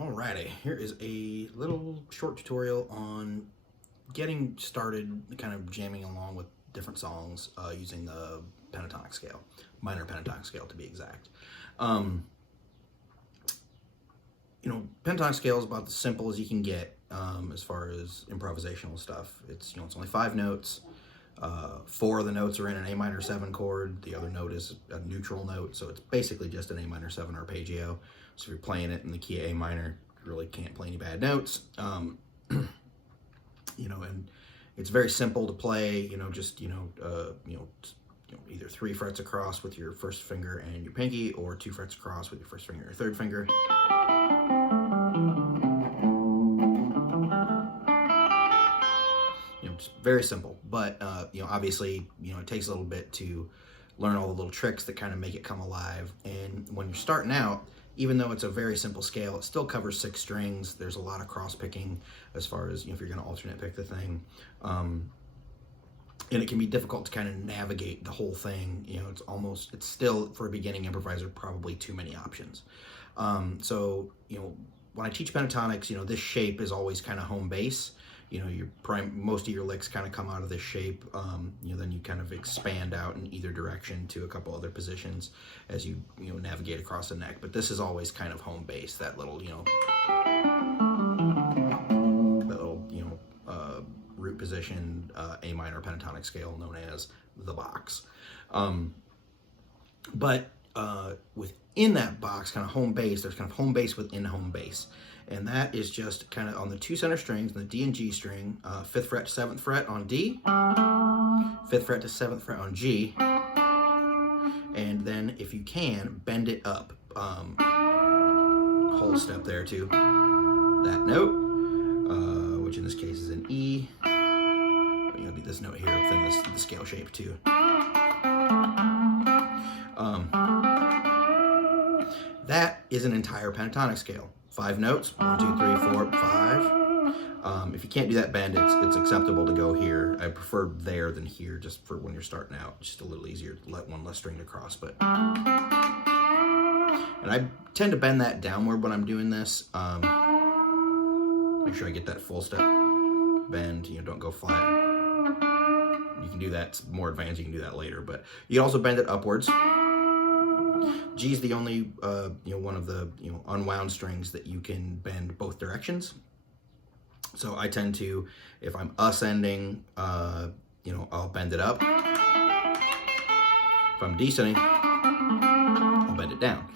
Alrighty, here is a little short tutorial on getting started, kind of jamming along with different songs using the pentatonic scale, minor pentatonic scale to be exact. Pentatonic scale is about as simple as you can get as far as improvisational stuff. It's only 5 notes. 4 of the notes are in an A minor 7 chord. The other note is a neutral note, so it's basically just an A minor 7 arpeggio. So if you're playing it in the key of A minor, you really can't play any bad notes. And it's very simple to play. Either 3 frets across with your first finger and your pinky, or 2 frets across with your first finger and your third finger. Just very simple, but obviously, it takes a little bit to learn all the little tricks that kind of make it come alive. And when you're starting out, even though it's a very simple scale, it still covers 6 strings. There's a lot of cross picking as far as if you're going to alternate pick the thing, and it can be difficult to kind of navigate the whole thing. It's still, for a beginning improviser, probably too many options. So when I teach pentatonics, this shape is always kind of home base. Most of your licks kind of come out of this shape. Then you kind of expand out in either direction to a couple other positions as you navigate across the neck. But this is always kind of home base. That little root position, A minor pentatonic scale known as the box. But within that box, kind of home base, there's kind of home base within home base. And that is just kind of on the 2 center strings, the D and G string, 5th fret to 7th fret on D, 5th fret to 7th fret on G, and then if you can, bend it up. Whole step there to that note, which in this case is an E. It'll be this note here within the scale shape too. That is an entire pentatonic scale. 5 notes, 1, 2, 3, 4, 5. If you can't do that bend, it's acceptable to go here. I prefer there than here, just for when you're starting out. Just a little easier to let one less string to cross. And I tend to bend that downward when I'm doing this. Make sure I get that full step bend. Don't go flat. You can do that. It's more advanced. You can do that later, but you can also bend it upwards. G is the only one of the unwound strings that you can bend both directions. So I tend to, if I'm ascending, I'll bend it up. If I'm descending, I'll bend it down.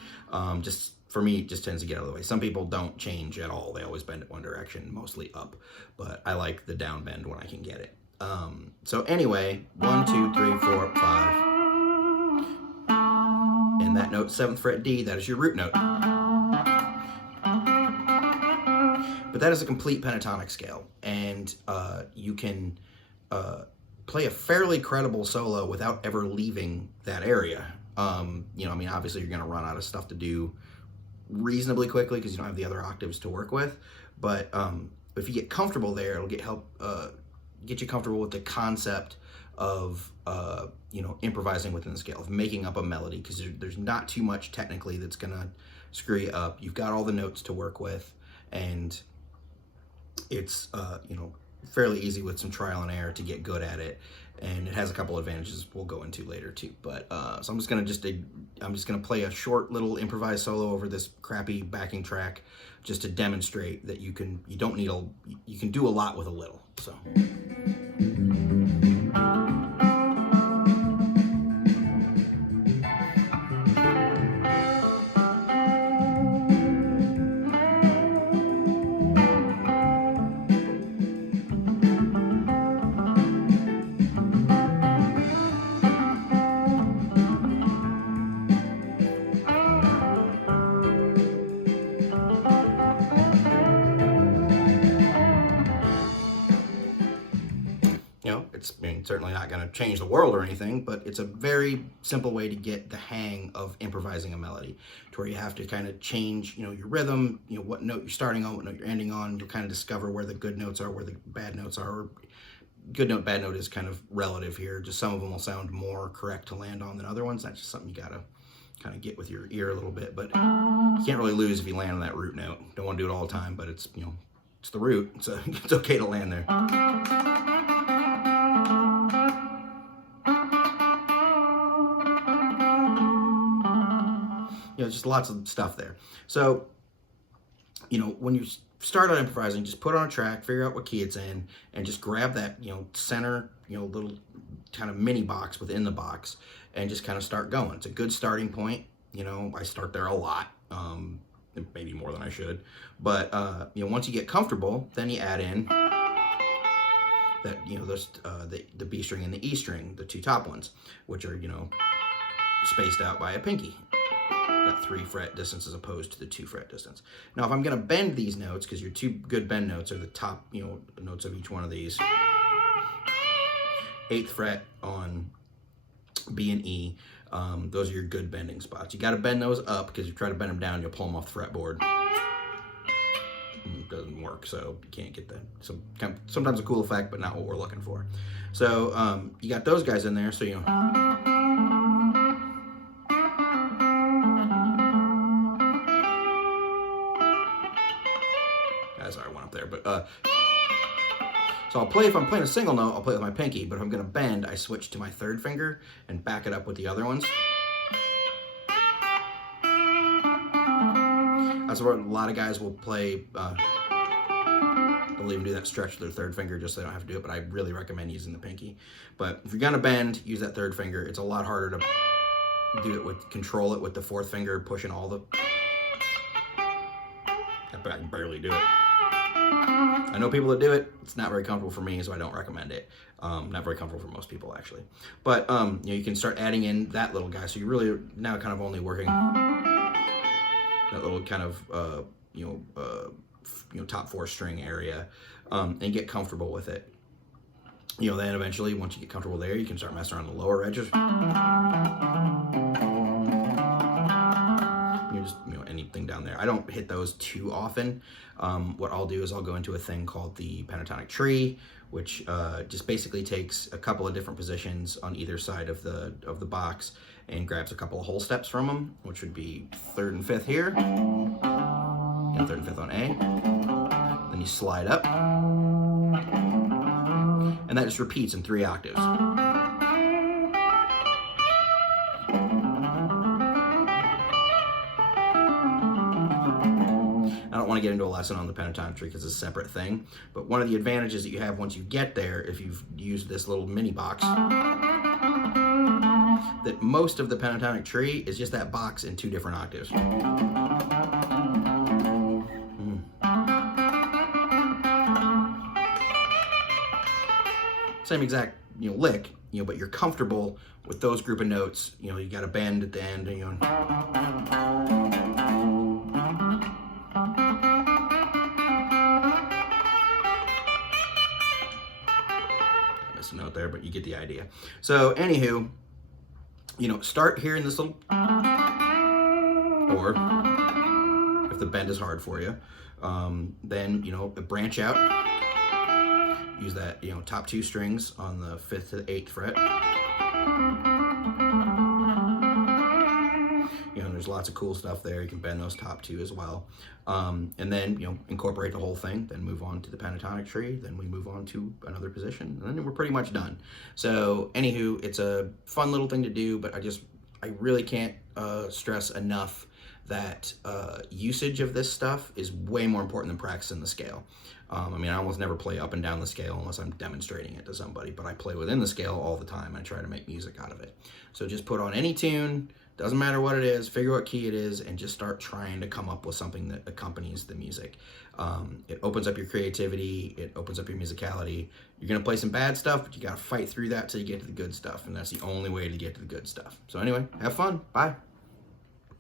Just for me, it just tends to get out of the way. Some people don't change at all. They always bend it one direction, mostly up. But I like the down bend when I can get it. So anyway, 1, 2, 3, 4, 5. And that note, 7th fret D, that is your root note. But that is a complete pentatonic scale, and you can play a fairly credible solo without ever leaving that area. Obviously you're going to run out of stuff to do reasonably quickly because you don't have the other octaves to work with. But if you get comfortable there, it'll get you comfortable with the concept of improvising within the scale, of making up a melody, because there's not too much technically that's gonna screw you up. You've got all the notes to work with, and it's fairly easy with some trial and error to get good at it. And it has a couple advantages we'll go into later too. But so I'm just gonna play a short little improvised solo over this crappy backing track, just to demonstrate that you can do a lot with a little. So. It's certainly not going to change the world or anything, but it's a very simple way to get the hang of improvising a melody, to where you have to kind of change, your rhythm, what note you're starting on, what note you're ending on. You'll kind of discover where the good notes are, where the bad notes are. Good note, bad note is kind of relative here. Just some of them will sound more correct to land on than other ones. That's just something you gotta kind of get with your ear a little bit, but you can't really lose if you land on that root note. Don't want to do it all the time, but it's, you know, it's the root, so it's okay to land there. You know, just lots of stuff there. So, you know, when you start out improvising, just put on a track, figure out what key it's in, and just grab that, you know, center, you know, little kind of mini box within the box, and just kind of start going. It's a good starting point. You know, I start there a lot, maybe more than I should. But, you know, once you get comfortable, then you add in that, you know, there's the B string and the E string, the two top ones, which are, you know, spaced out by a pinky. That 3 fret distance as opposed to the 2 fret distance. Now, if I'm going to bend these notes, because your 2 good bend notes are the top, you know, notes of each one of these. 8th fret on B and E, those are your good bending spots. You got to bend those up, because if you try to bend them down, you'll pull them off the fretboard. It doesn't work, so you can't get that. So sometimes a cool effect, but not what we're looking for. So you got those guys in there, so you know. Sorry, I went up there, but so I'll play, if I'm playing a single note, I'll play with my pinky, but if I'm going to bend, I switch to my 3rd finger and back it up with the other ones. That's where a lot of guys will play, they'll even do that stretch with their 3rd finger just so they don't have to do it, but I really recommend using the pinky. But if you're going to bend, use that 3rd finger. It's a lot harder to do it with, control it with the 4th finger, pushing all the, I can barely do it. I know people that do it. It's not very comfortable for me, so I don't recommend it. Not very comfortable for most people, actually. But you know, you can start adding in that little guy. So you're really now kind of only working that little kind of you know, top 4 string area, and get comfortable with it. You know, then eventually, once you get comfortable there, you can start messing around the lower edges. You know, anything down there. I don't hit those too often. What I'll do is I'll go into a thing called the Pentatonic Tree, which just basically takes a couple of different positions on either side of the box and grabs a couple of whole steps from them, which would be 3rd and 5th here, and 3rd and 5th on A. Then you slide up, and that just repeats in 3 octaves. I don't want to get into a lesson on the pentatonic tree because it's a separate thing, but one of the advantages that you have once you get there, if you've used this little mini box, that most of the pentatonic tree is just that box in 2 different octaves. Same exact, you know, lick, you know, but you're comfortable with those group of notes. You know, you got a bend at the end, and you know. A note there, but you get the idea. So anywho, you know, start here in this little, or if the bend is hard for you, then, you know, branch out, use that, you know, top 2 strings on the 5th to the 8th fret. You know, there's lots of cool stuff there. You can bend those top 2 as well. And then, you know, incorporate the whole thing, then move on to the pentatonic tree, then we move on to another position, and then we're pretty much done. So, anywho, it's a fun little thing to do, but I really can't stress enough that usage of this stuff is way more important than practicing the scale. I mean, I almost never play up and down the scale unless I'm demonstrating it to somebody, but I play within the scale all the time. I try to make music out of it. So just put on any tune, doesn't matter what it is, figure what key it is, and just start trying to come up with something that accompanies the music. It opens up your creativity, it opens up your musicality. You're gonna play some bad stuff, but you gotta fight through that till you get to the good stuff, and that's the only way to get to the good stuff. So anyway, have fun, bye.